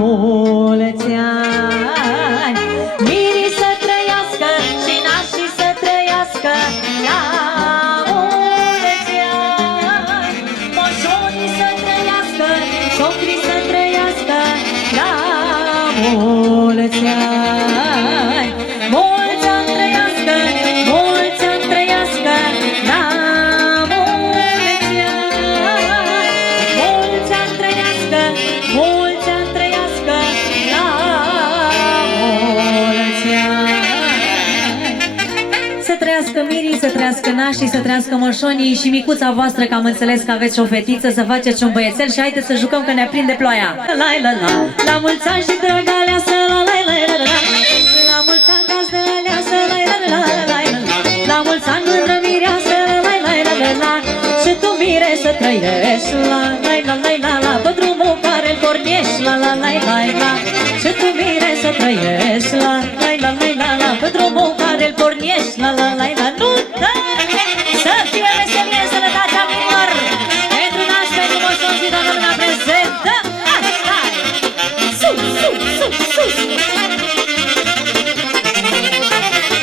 mulți ani. Mirii să trăiască și nașii să trăiască la mulți ani. Moșonii să trăiască, socrii să trăiască la mulți ani. Mulți ani trăiască, mulți ani trăiască la mulți ani. Mulți ani trăiască, mulți ani trăiască la mulți ani. Să trăiască mirii, să trăiască nașii, să trăiască moșonii și micuța voastră, că am înțeles că aveți și o fetiță, să faceți un băiețel și haideți să jucăm că ne aprinde ploaia. La la la, la mulți ani și dragă aleasă, la la la la la. La mulți ani gazdă aleasă, la la la la la. La mulți ani mândră mireasă, la la la la la. Și tu mire să trăiești, la la la la la la. Pe drumul care-l pornești, la la la la la. Și tu mire să trăiești, la la la la la la. Pe drumul care-l pornești, la la la la. Nu tăi! Să fie veselie, sănătatea minor! Pentru naș, pentru moșon și toată lumea prezentă! Așa! Sus, sus, sus, sus!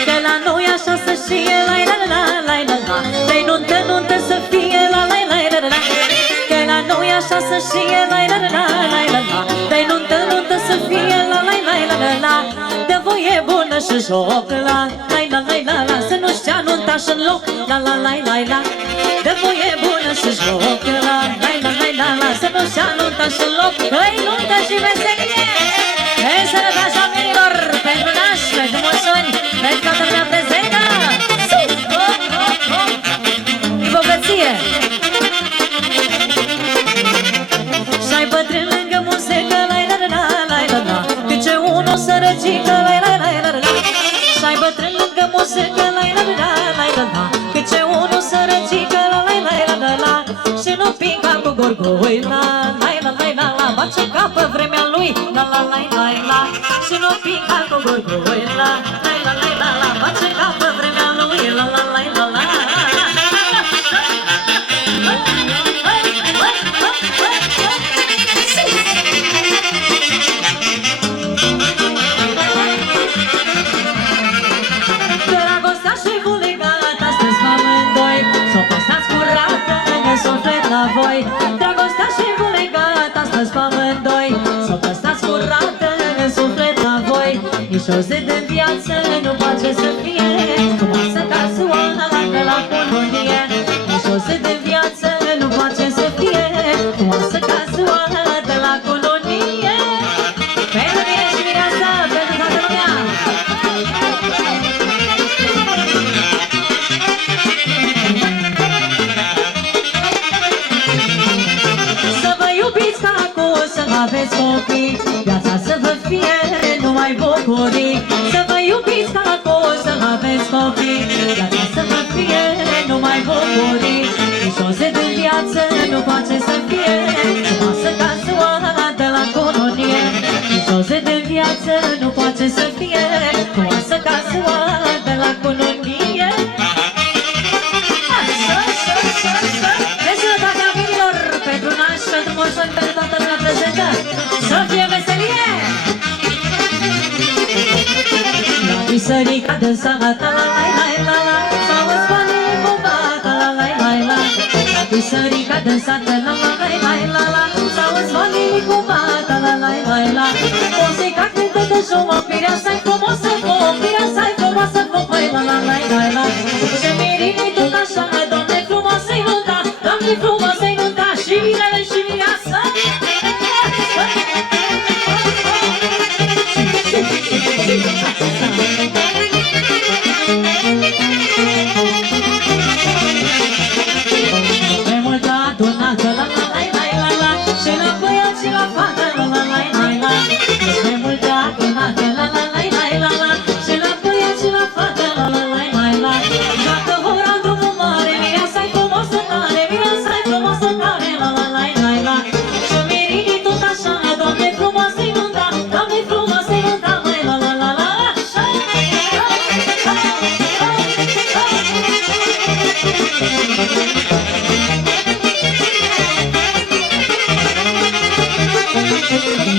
Că la noi așa să știe, la la la la la la. De-i nuntă, nuntă să fie, la la la la la. Că la noi așa să știe, la la la la la la. De-i nuntă, nuntă să fie, la la la la la la. De voie bună și joc, la la la la la la. Să nu știa nunta și-n loc, la la la la la. De voie bună și joc, la la la la la la. Să nu știa nunta și-n loc, că-i nuntă și veselie. Hei, sănătatea minilor, pentru nași, pentru moșoni, pentru toată lumea prezentă. Sus! Hop, hop, hop! E bogăție! Și-ai bătrân lângă muzică, la la la la la la. Cât ce unul sărăcică, la la la la la. Și-ai bătrân lângă muzică, la la la la la la. Cât ce unul sărăcică, la la la la la. Și nu pica cu gorgoi, la la la la la la. Face capă vremea lui, la la la la la. Și nu pica cu gorgoi, la la la la la la. Face capă vremea lui, la la la la la. Dragostea și bulegat, astăzi v-amândoi s-o păsați curată în suflet la voi. Dragostea și bulegat, astăzi v-amândoi s-o păsați curată în suflet la voi. Nici o zi de viață nu poate să fie frumoasă ca soana de la colonie. Nici o zi de viață nu poate să fie frumoasă ca soana de la colonie. Pentru mine și mireasa, pentru toată lumea. Să vă iubiți ca acum, să aveți copii, viața să vă fie numai bucurii. Să vă iubiți ca acum, să aveți copii, viața să vă fie numai bucurii. Nici o zi de viață nu poate să fie frumoasă ca soana de la colonie. Nici o zi de viață nu poate să fie frumoasă ca soana de la colonie. Așa, așa, așa, așa. De sănătatea minilor, pentru nași, pentru moșoni, pentru toată lumea prezentă. Să fie veselie! La biserica de sănătă, la la la la la. S-auzi banii cu bata, la la la la. La biserica de sănătă, la la la la la. S-auzi banii cu bata, la la la la. Muzica cântă de jumă, mireasa-i frumoasă, mireasa-i frumoasă, măi, la la la la la. Și mirii tot așa, Doamne frumoasă-i nunta, Doamne frumoasă-i nunta, și mirele și mireasa. Mai mult adunată, la la la la la la. Și la băiat și la fată, la la la la la. Mai mult adunată, la la la la la la. Și la băiat și la fată, la la la la la. Dacă ora drumul mare, mireasa-i frumoasă tare, mireasa-i frumoasă tare, la la la la la. Și mirii tot așa, Doamne frumoasă-i nunta, Doamne frumoasă-i nunta, măi, la la la la. Așa! Thank you.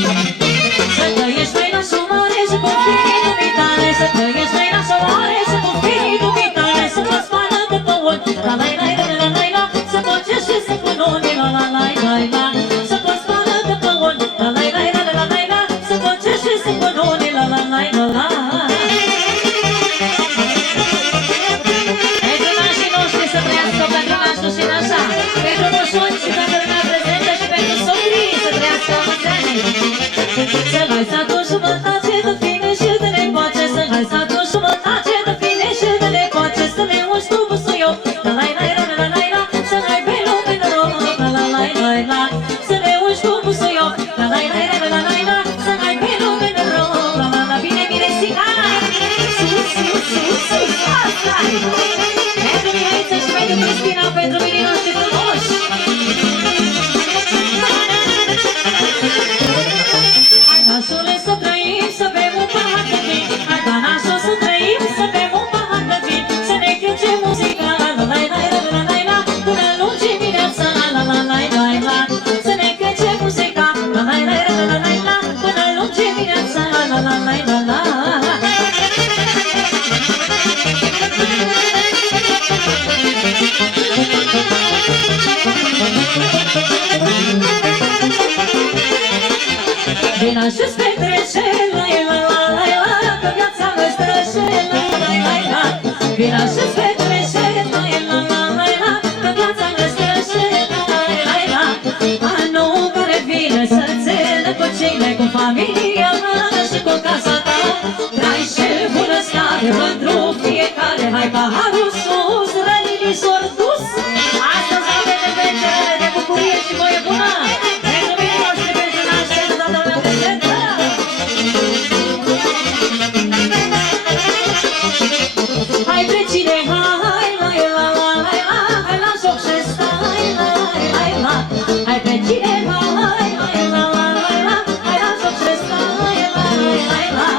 Vina și-ți petrece, la la la la la, că viața noastră și la la la la. Vina și-ți petrece, la la la la la, că viața noastră și la la la la. Anul care vine să țină cu cine, cu familia mea și cu casa ta. Trai și bunăstare pentru fiecare, hai paharul sus, rănii s-or dus. Astăzi avem învecere de bucurie și voie bună. Pentru mine noștri, pentru naștere, toată lumea prezentă. Hai trecine, hai la la la la la, hai la joc și stai la la la. Hai trecine, hai la la la la la, hai la joc și stai la la la.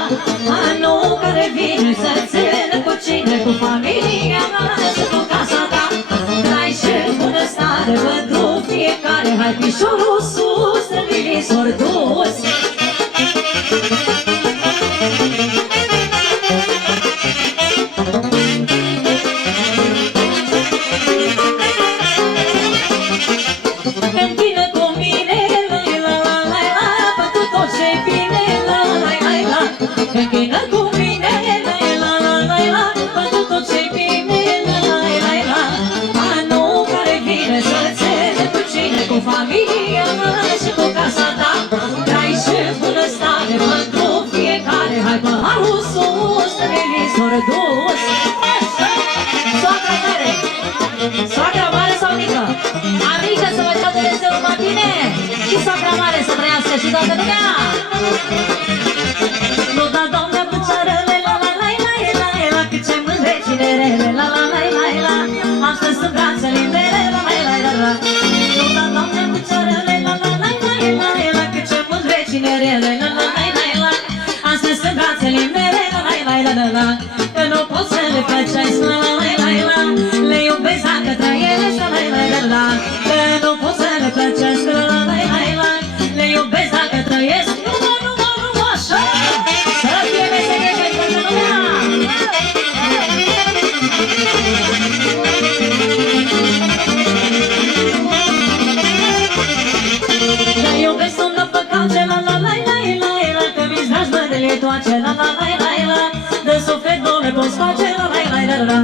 Anul care vine să țină cu cine, cu familia mea și cu casa ta. Trai și bunăstare pentru fiecare, hai pișorul sus, străbinii s-or dus. Împină cu mine, la la la la la, pentru tot ce-i bine, la la la la. Împină cu mine, la la la la la, pentru tot ce-i bine, la la la la. Anul care vine să ține cu cine, cu familia mea și cu casa ta. Trai și bunăstare pentru fiecare, hai paharul sus, străinii s-or dus. Soacra mare, soacra mare sau mică? Amică să vă dea Dumnezeu numai bine și soacra mare să trăiască și toată lumea. Nu da, Doamne, picioarele, la la la la la la, cât ce mândre cinerele, la la la la la. Am strâns în brațele mele, la la la la la. Nu da, Doamne, picioarele, la la la la la la, cât ce mândre cinerele, la la la la la. Am strâns în brațele mele, la la la la la. Că nu pot să le plăcesc, la la la la la. Le iubesc dacă trăiesc, la la la la la. Că nu pot să le plăcesc, la la la la la. Le iubesc dacă trăiesc, nu așa. Să fie meserie pentru toată lumea. Le iubesc unde păcace, la la la la la la. Că mi-ți dragi mădele toace, la la la la la. De suflet nu le poți face, la la la la la.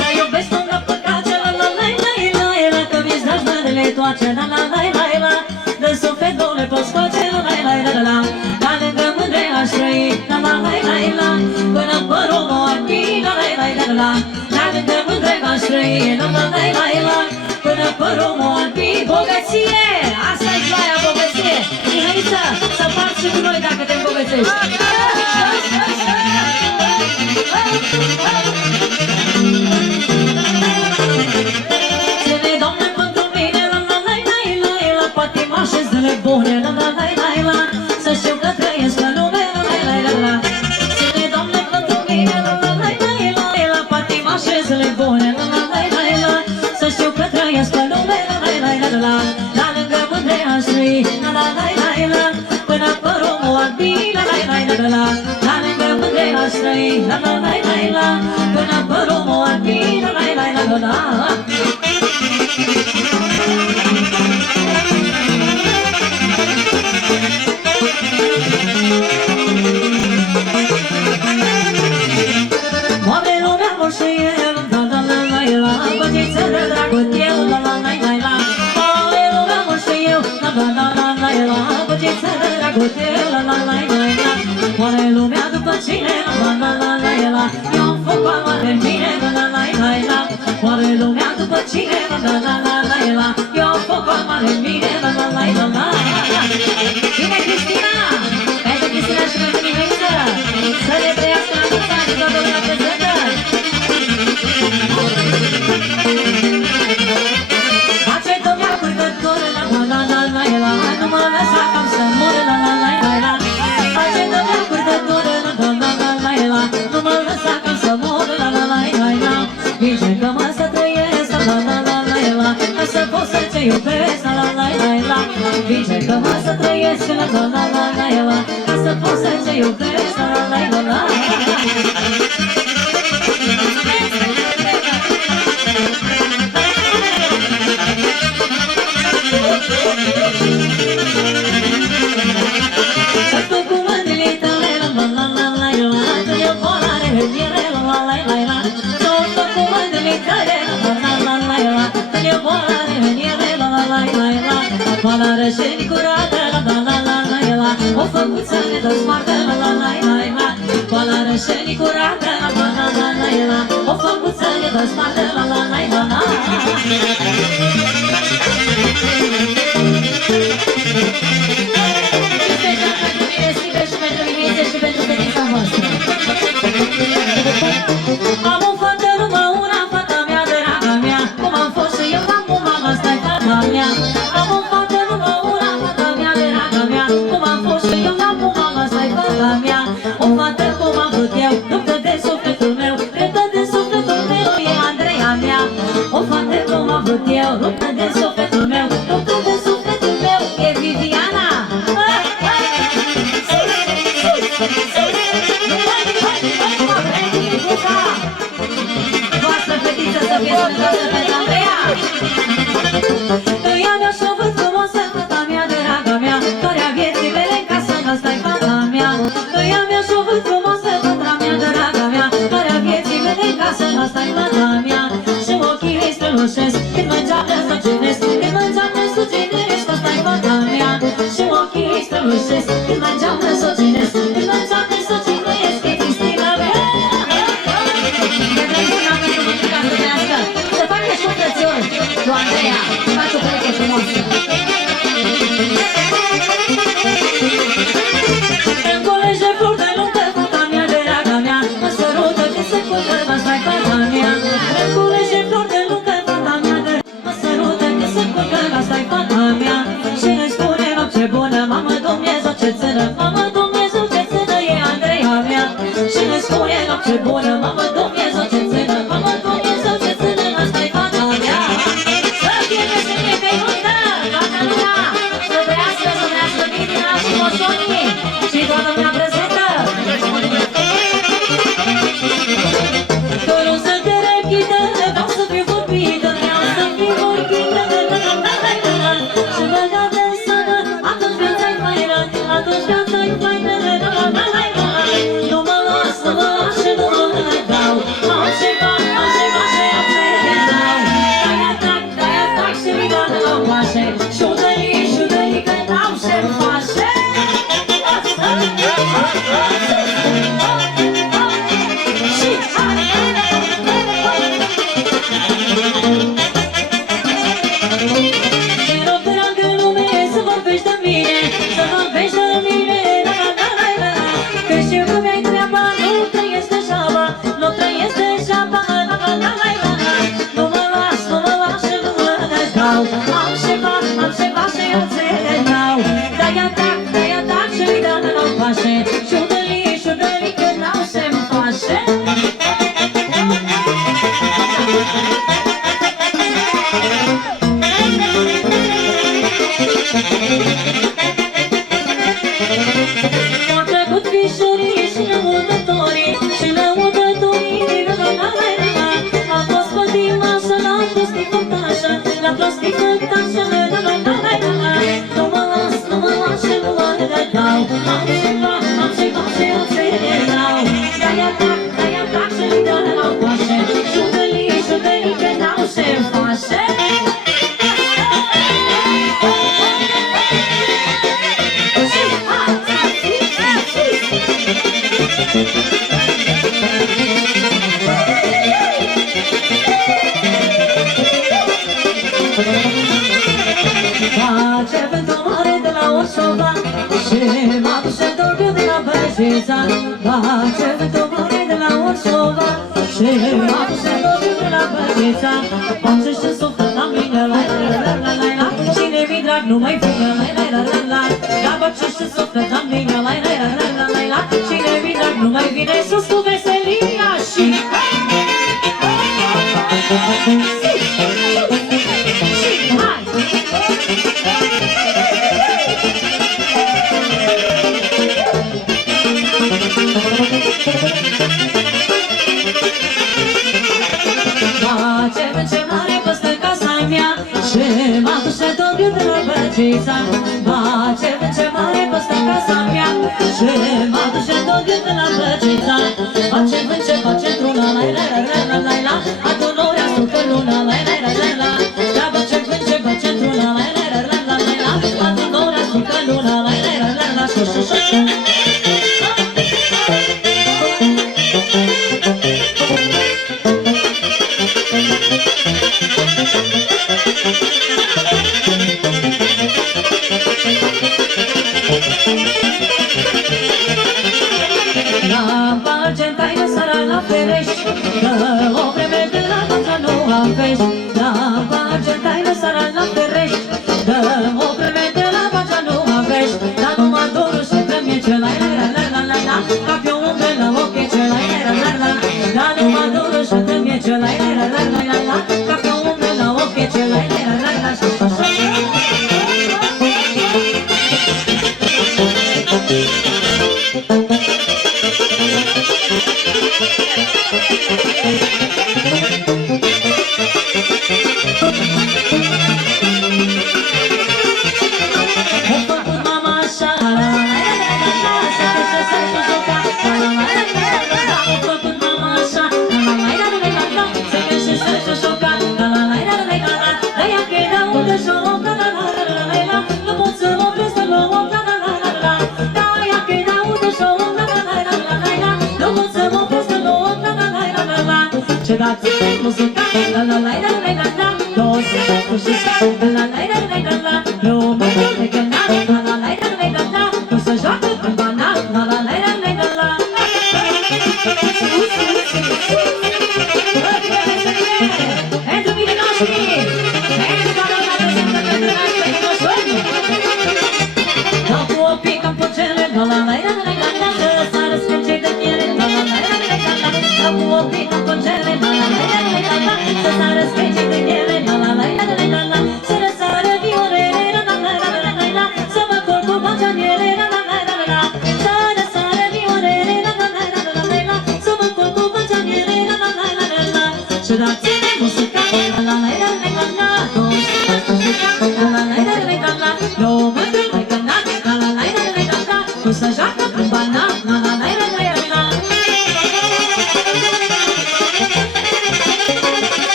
Le iubesc unde păcace, la la la la la la. Că mi-ți dragi mădele toace, la la la la la. De suflet nu le poți face, la la la la la. La lângă mândre aș trăi, la la la la la. Până părul mor fi, la la la la la. La lângă mândre aș trăi, la la la la la. Până părul mor fi, bogăție. Asta-i ploaia, bogăție. Mihăiță, să parți și cu noi dacă te îmbogățești. Ține, Doamne, pentru mine, la la la la la la. Patima și zile bune, la la la la la. Să știu că trăiesc pe lume, la la la la la. Ține, Doamne, pentru mine, la la la la la la. Patima și zile bune, la la la la la. Să știu că trăiesc pe lume, la la la la la. La lângă mândre aș trăi, la la la la la. Până părul mă albi, la la la la la. La lângă mândre aș trăi, la la la la la. Până părul mă albi, la la la la la. Moare lumea, mor și el, la la la la la. Băgiță de dragut eu, la la la la la. Moare lumea, mor și eu, la la la la la la. Băgiță de dragut eu, la la la la la. Moare lumea după cine, la la la la la. Eu am foc mare în mine, la la la la la. Moare lumea după cine, la la la la la la. Eu am foc mare în mine, la la la la la. Bine, Cristina! Pentru Cristina și pentru Mihăiță! Să le trăiască la mulți ani și toată lumea prezentă! Face domnea curgătură, la la la la la la. Nu mă lăsa cam să mor, la la la la la. Face domnea curgătură, la la la la la la. Nu mă lăsa cam să mor, la la la la la. Vindecă-mă să trăiesc, la la la la la. Ca să pot să te iubesc, la la la la la. Vindecă-mă să trăiesc, la la la la la la. Ca să pot să te iubesc, la la la la la. Să curată, la la la la la la. O făcuță de dă spate, la la la la la. Special pentru mine, Sigur, și pentru Mimițe și pentru fetița voastră. Am o fată numai una, fata mea, draga mea. Cum am fost și eu, acum asta-i fata mea. Am o fată numai una, fata mea, draga mea. Cum am fost și eu, acum asta-i fata mea. O fată cum am vrut eu, luptă de sufletul meu, luptă de sufletul meu, e Andreea mea. O fată cum am vrut eu, luptă de sufletul meu, luptă de sufletul meu, e Viviana. Voastră fetiță să fie sănătoasă pentru Andreea. Ea mea și-o văd frumoasă, fata mea, draga mea, care-a vieții mele în casă, asta-i fata mea. Ea mea și-o văd frumoasă, fata mea, draga mea, care-a vieții mele în casă, asta-i fata mea. Și ochii ei strălușesc, când mă înceapă să ginesc, când mă înceapă să ginești, asta-i fata mea. Și ochii ei strălușesc, când mă înceapă să ginesc, când mă înceapă să ginești, e Cristina mea. Să facă și un frățior cu Andreea, faci o pereche frumoasă. Îmi colege flori de lungă, fata mea, draga mea, mă sărută când se culcă, asta-i fata mea. Îmi colege flori de lungă, fata mea, mă sărută când se culcă, asta-i fata mea. Și îmi spune noapte bună, mamă Dumnezeu ce țână, mamă Dumnezeu ce țână, e Andreea mea. Și îmi spune noapte bună, mamă Dumnezeu ce țână, mamă Dumnezeu ce țână, asta-i fata mea. Să fie veselie că-i multă, toată lumea, să trăiască Vitina și moșonii și toată lumea prezentă. Dorul să te rechită, vreau să fiu vorbită, vreau să fiu vorbită, și mă dau de seama, atunci viața-i faină, atunci viața-i faină, nu mă las, nu mă las și nu mă dau, am ceva și am ce dau, de-aia tac și mi dau de la coașe, șudării că n-am ce face. Șudării că n-au ce-mi face. M-au trecut fișorii și lăudătorii, și lăudătorii, am fost pătimașă, l-am prostit făptașă, l-am prostit făptașă, nu mă las și nu mă dau, am ceva și eu ți dau, de-aia tac și-mi dă la coașe, șudării că n-au ce-mi face. Face vântul mare de la Orșova și m-a dus și dormiu de la Băjița. Face vântul mare de la Orșova și m-a dus și dormiu de la Băjița. Face și suflet la mine, la la la la la, cine mi drag nu mai fugă, la la la la la. Dar face și suflet la mine, la la la la la la, cine mi drag nu mai vine sus cu veselia și face vânt ce mare păstă casa mea și m-a dus și dormiu de la Băjița. Face vânt ce mare păstă casa mea și m-a dus și dormiu de la Băjița. Face vânt ce face într-una, la la la la la la, adunori ascultă luna, la la la la la. Dar face vânt ce face într-una, la la la la la la, adunori ascultă luna, la la la la la. La Argentina seara la Ferești, că o vreme de la fața nu avești. La Argentina seara la Ferești, că o vreme de la fața nu avești. Dar numai dorul și vreme ce la la la la la la, ca pe o umbră la ochi ce la la la la. Dar numai dorul și vreme ce la la la la la la, ca pe o umbră la ochi ce la la la la la. Ce dați muzica, la la la la la la la, doze muzica, la la la la la la, lumea de canal, la la la la la la, nu se joacă în banal, la la la la la la la. Pentru mine noștri, pentru toată lumea pentru noștri. La cu o pică pe cele, la la la la la la la, să sară scâncei de piele, la la la la la la la, la cu o pică pe cele. Să sară scâncei de piele, la la la la la la la, să răsară violele, la la la la la la la, să mă col cu bacianiere, la la la la la la, să răsară violele, la la la la la la la, să mă col cu bacianiere, la la la la la la. Și dați-ne muzica, la la la la la la la, dați muzica, la la la la la la la, lumea de canal, la la la la la la la, nu se joacă în banal, la la la la la la la.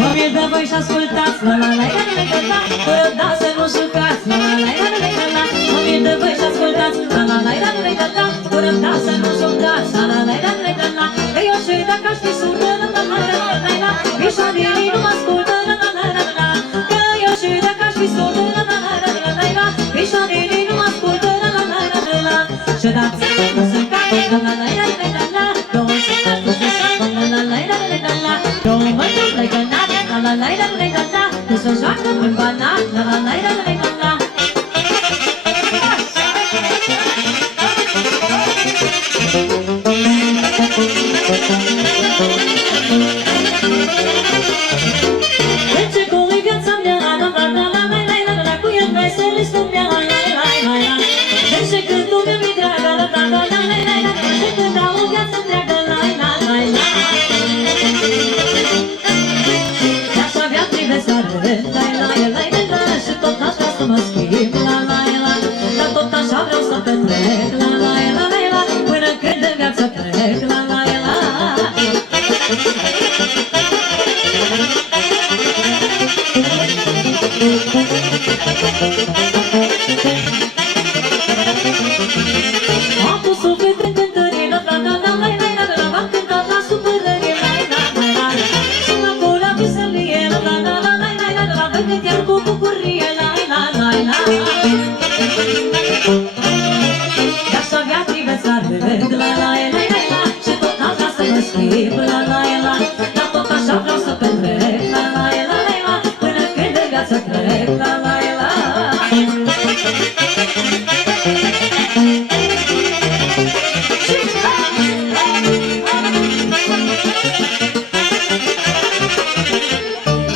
Mă mir de voi și ascultați, la la la la la la la, fără da să nu jucați, la la la la la la la. Mă mir de voi și ascultați, la la la la la la la, fără da să nu jucați, la la la la la la la. Că eu și dacă aș fi surdă, la la la la la la, mișorii nu mă ascultă, la la la la la. Că eu și dacă aș fi surdă, la la la la la la la, mișorii nu mă ascultă, la la la la la la. Și dați-mi muzica, la la la la la la la, două să dați muzica, la la la la la la la, două mă duc la gănat, la la la la la la la, nu se joacă în banat, la la la la la la la. Trece cu-i viața mea, la la la la la la la la, cu el mai săris lumea, la la la la la. Trece când lumea mi dragă, la la la la la la la, trece când au o viață întreagă, la la la la. De-aș avea trivesoare, la la la la la, și tot aș vrea să mă schimb, la la la, dar tot așa vreau să petrec, la la la la la, până când în viață trec, la la la. Am pus suflet în cântării, la la la la la la la, v-am cântat la supărărie, la la la la. Și la pula viselie, la la la la la la la, vă gândeam cu bucurie, la la la la. De-aș avea trivețare, la la la la la, și tot aș vrea să mă schimb, la la la, dar tot așa vreau să petrec, la la la la, până când în viață trec, la la la.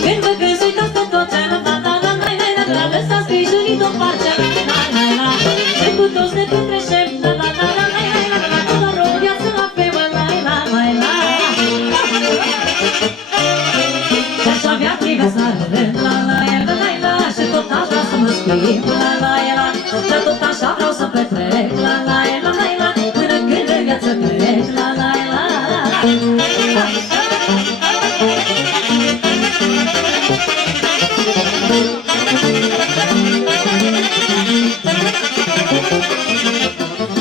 Când vă gândui că stă tot ce la la la la la la la, lăsați grijului tot partea, la la la la. Și cu toți ne petrecem, la la la la la la la, doar o viață la femă, la la la la. De-aș avea trivețare, la la la la la, și tot aș vrea să mă schimb, la la la, dar tot așa vreau să petrec, la la la la la, până când în viață trec, la la la.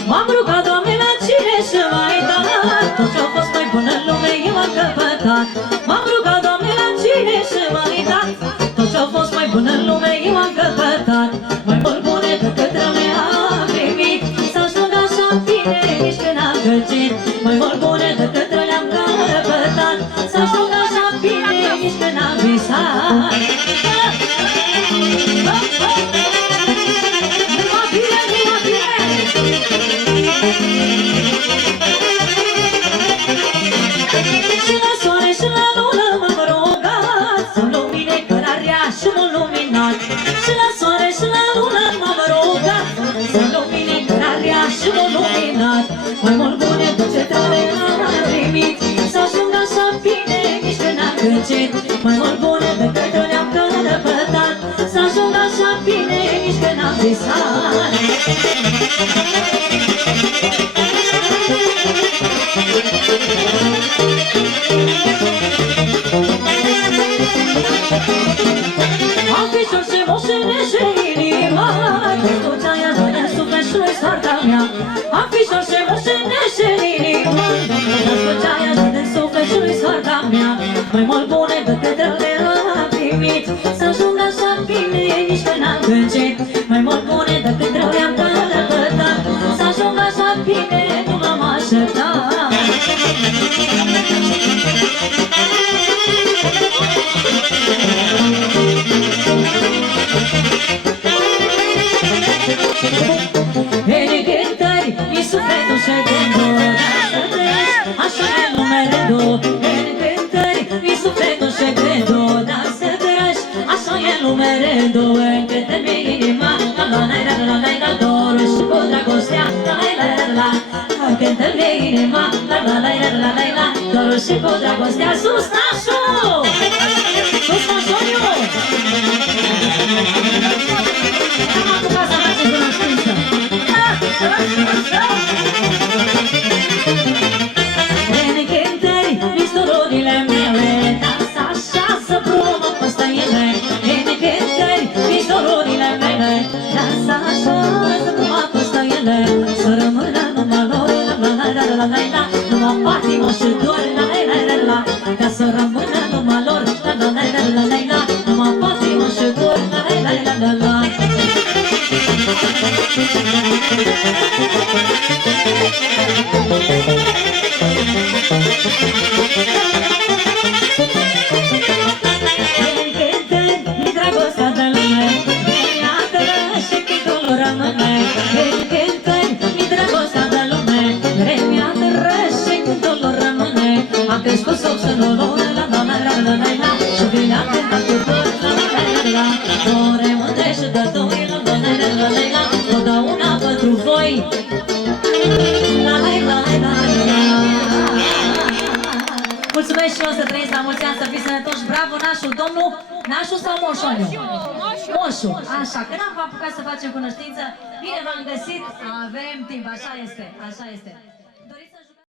M-am rugat, Doamne, la cine și mai dat, tot ce-a fost mai bun în lume eu am căpătat. M-am rugat, Doamne, la cine și bună în lume eu am căpătat, mai mult bune decât rău am primit. Să ajung așa bine nici când am găcit, mai mult bune decât rău le-am căpătat. Să ajung așa bine nici când am visat. Și la soare și la lună m-am rugat, sunt lumine cărarea și mult luminat. Și la soare și la lună m-am rugat, sunt lumine cărarea și mult luminat. Mai mult bune decât tale am primit, să ajung așa bine nici când n-am gândit. Mai mult bune decât le-am căpătat, să ajung așa bine nici când n-am visat. Afișor și moșenește inima, dulcea ea dă în suflet și-i soarta mea. Afișor și moșenește inima, dulcea ea dă în suflet și-i soarta mea. Mai mult bune decât rău le-am primit, să ajung așa bine nici când n-am gândit. Mai mult bune decât rău le-am căpătat, să ajung așa bine nu m-am așteptat. În cântări, mi sufletul și gândul, să trăiești așa e lume rândul. În cântări, mi sufletul și gândul, dar să trăiești așa e lume rândul. În cântări, inima, la dorul și cu dragostea, la în cântări, inima, la dorul și cu dragostea. Sus, nașul! Sus, nașoliu! Am apucat să facem cunoștință. În cântări, mistururile mele, dans așa să promă păstă ele. În cântări, mistururile mele, dans așa să promă păstă ele. Să rămână numai lor, la numai patimă și dor, la ca să rămână numai lor, la numai patimă și dor, la. Încântări, dragostea de lume, iată și chicul rămâne. Încântări, dragostea de lume, iată și chicul rămâne. A crescut sub sânul lor, la și vine-a cântat cu dor, la ore mândre și de doi, la totdeauna pentru voi. Mulțumesc și eu, să trăiți la mulți ani, să fiți sănătoși. Bravo, nașul, domnul, nașul sau moșoniu? Moșu. Așa, că n-am apucat să facem cunoștință. Bine v-am găsit, avem timp, așa este, așa este.